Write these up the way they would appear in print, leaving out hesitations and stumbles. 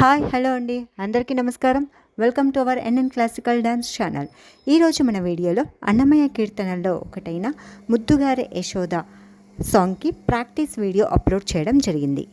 Hi hello అండి, అందరికీ నమస్కారం. Welcome to our NN classical dance channel. ఈరోజు మన వీడియోలో అన్నమయ్య కీర్తనల్లో ఒకటైన ముద్దుగారే యశోద సాంగ్కి ప్రాక్టీస్ వీడియో అప్లోడ్ చేయడం జరిగింది.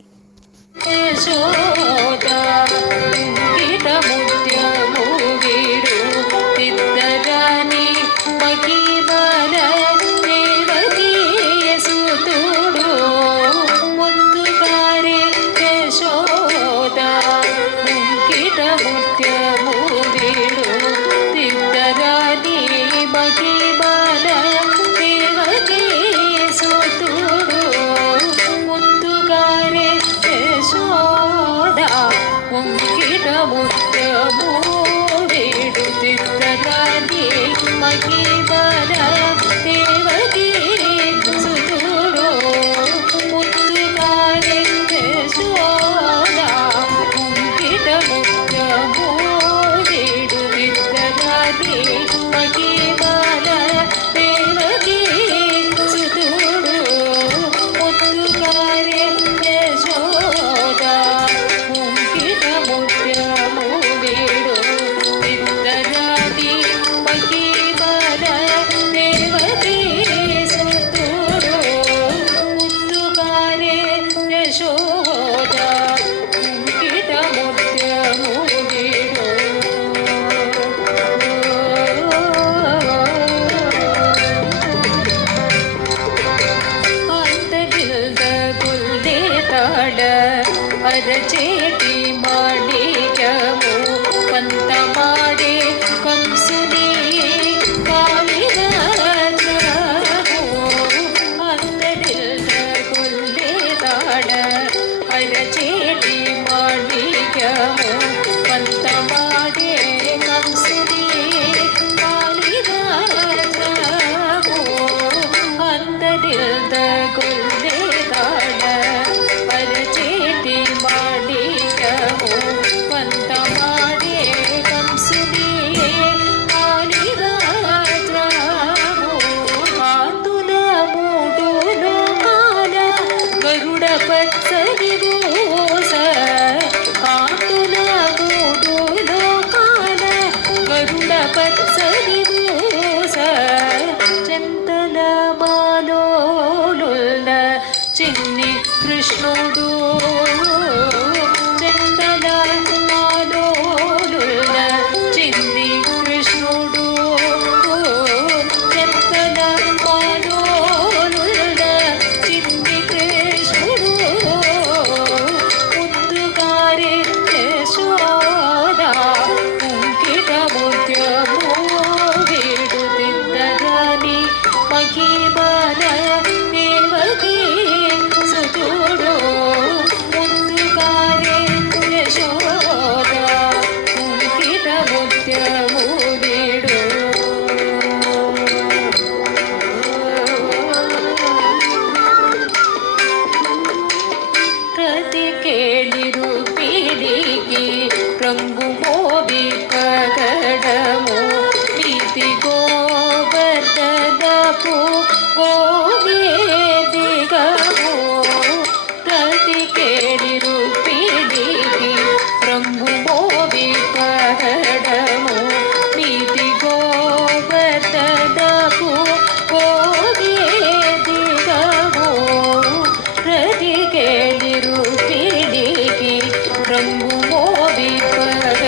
ಅರಚೇಟಿ ಮಾಡಿಕಮು ಪಂತ ಮಾಡಿ ಕಂಸುನಿ ಕಾಲಿದ ಅಂದರಿಲ್ದ ಕೊಲ್ಲೆದಾಡ ಅರಚೇಟಿ ಮಾಡಿಕಮು ಪಂತ ಮಾಡಿ ಕಂಸುನಿ ಕಾಲಿದ ಅಂದರಿಲ್ದ ಕೊಲ್ಲೆದಾಡ ಅರಚೇಟಿ ಮಾಡಿಕಮು ಪಂತ ಮಾಡಿ ಕಂಸುನಿ ಕಾಲಿದ ಆಂದುಲ ಮೂಡುಲ ಕಾಲ ಗರುಡ ಪತ್ಸರಿ ಬೋಸ ಆಂದುಲ ಮೂಡುಲ ಕಾಲ ಗರುಡ ಪತ್ಸರಿ ಬೋಸ ಚಂದಲ మాలోలున్న చిన్ని కృష్ణుడు చందన మాలోలున్న చిన్ని కృష్ణుడు చందన మాలోలున్న చిన్ని కృష్ణుడు ముద్దుగారే యశోద కుంకిట ముత్యము వేడుతిద్దగాని మహిమల దేవకీ సుతుడు ముద్దుగారే యశోద కుంకిట ముత్యము వేడు ప్రతి కేಳಿರು పీడికి రంగు మోవి పగడము ప్రీతి గోవర్ధనపు గోగే దిగము ప్రతి కేಳಿರು పీడికి రంగు మోవి పగడము ప్రీతి గోవర్ధనపు గోగే దిగము ప్రతి కేಳಿರು పీడికి రంగు మోవి పగ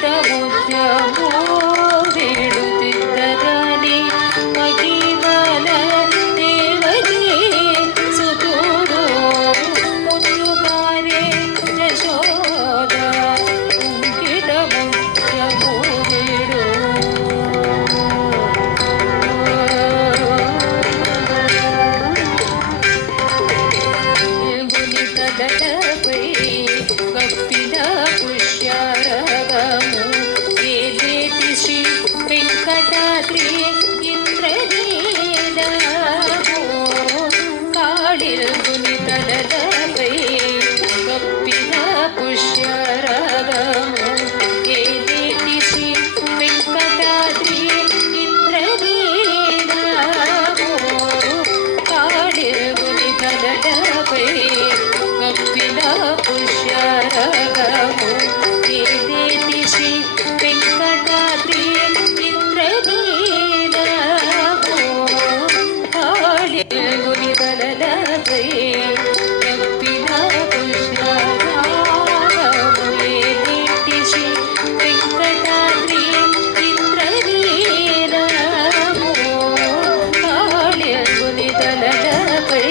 ಮುಂಕಿತ ಮುತ್ಯಮೋ ಬೇಡುತ್ತಿದ್ದರನೆ ಮಹಿಮಲ ದೇವಕಿ ಸುತೂರು ಮುತ್ತುಗಾರೆ ಯಶೋದ ಮುಂಕಿತ ಮುತ್ಯಮೋ ಬೇಡು ಗುಣಿತದಳಪೈ ಕಪ್ಪಿದ ಪುಷ್ಯರಗಮು ವೇದೇತಿ ಶ್ರೀ ವೆಂಕಟಾದ್ರಿ ಇಂದ್ರನೀಲಮೋ ಕಾಳಿಲ್ ಗುಣಿತದಳಪೈ ಕಪ್ಪಿದ ಪುಷ್ಯರಗಮು ವೇದೇತಿ ಶ್ರೀ ವೆಂಕಟಾದ್ರಿ ಇಂದ್ರನೀಲಮೋ ಕಾಳಿಲ್ ಗುಣಿತದಳಪೈ ಕಪ್ಪಿನ ಪುಷ್ಯರಗಮು ವೇದೇತಿ ಶ್ರೀ ವೆಂಕಟಾದ್ರಿ ಇಂದ್ರನೀಲಮೋ ಕಾಳಿಲ್ ಗುಣಿತದಳಪೈ ಕಪ್ಪಿನ ಪುಷ್ಯರಗಮು ವೇದೇತಿ ಶ್ರೀ ವೆಂಕಟಾದ್ರಿ ಇಂದ್ರನೀಲಮೋ ಕಾಳಿಲ್ ಗುಣಿತದಳಪೈ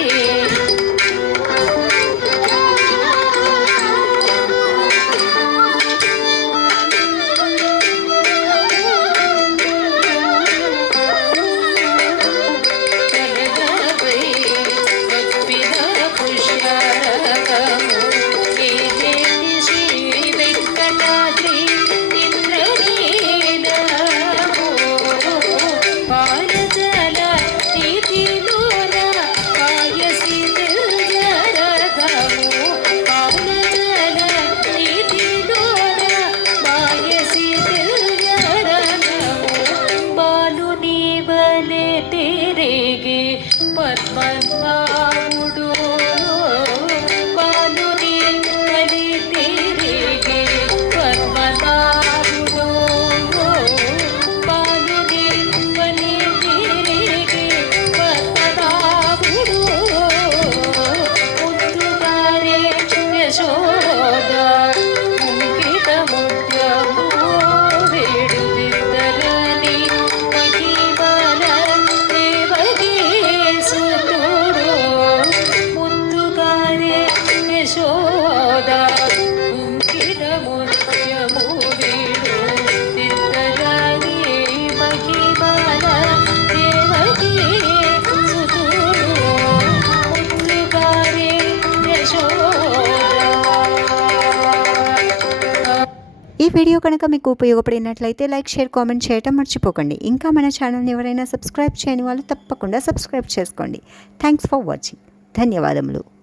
పద్మనాభుడు బాలుని బలి తిరిగే పద్మనాభుడు బాలుని బలి తిరిగే పద్మనాభుడు ముద్దుగారే యశోద ముంకిత ముత్యము వేడుదిద్దరని మహిమల దేవకీ సుతుడు ముద్దుగారే యశోద ముంకిత ముత్యము వేడుదిద్దరని మహిమల దేవకీ సుతుడు ముద్దుగారే యశోద. ఈ వీడియో కనుక మీకు ఉపయోగపడినట్లయితే లైక్, షేర్, కామెంట్ చేయటం మర్చిపోకండి. ఇంకా మన ఛానల్ని ఎవరైనా సబ్స్క్రైబ్ చేయని వాళ్ళు తప్పకుండా సబ్స్క్రైబ్ చేసుకోండి. Thanks for watching. ధన్యవాదములు.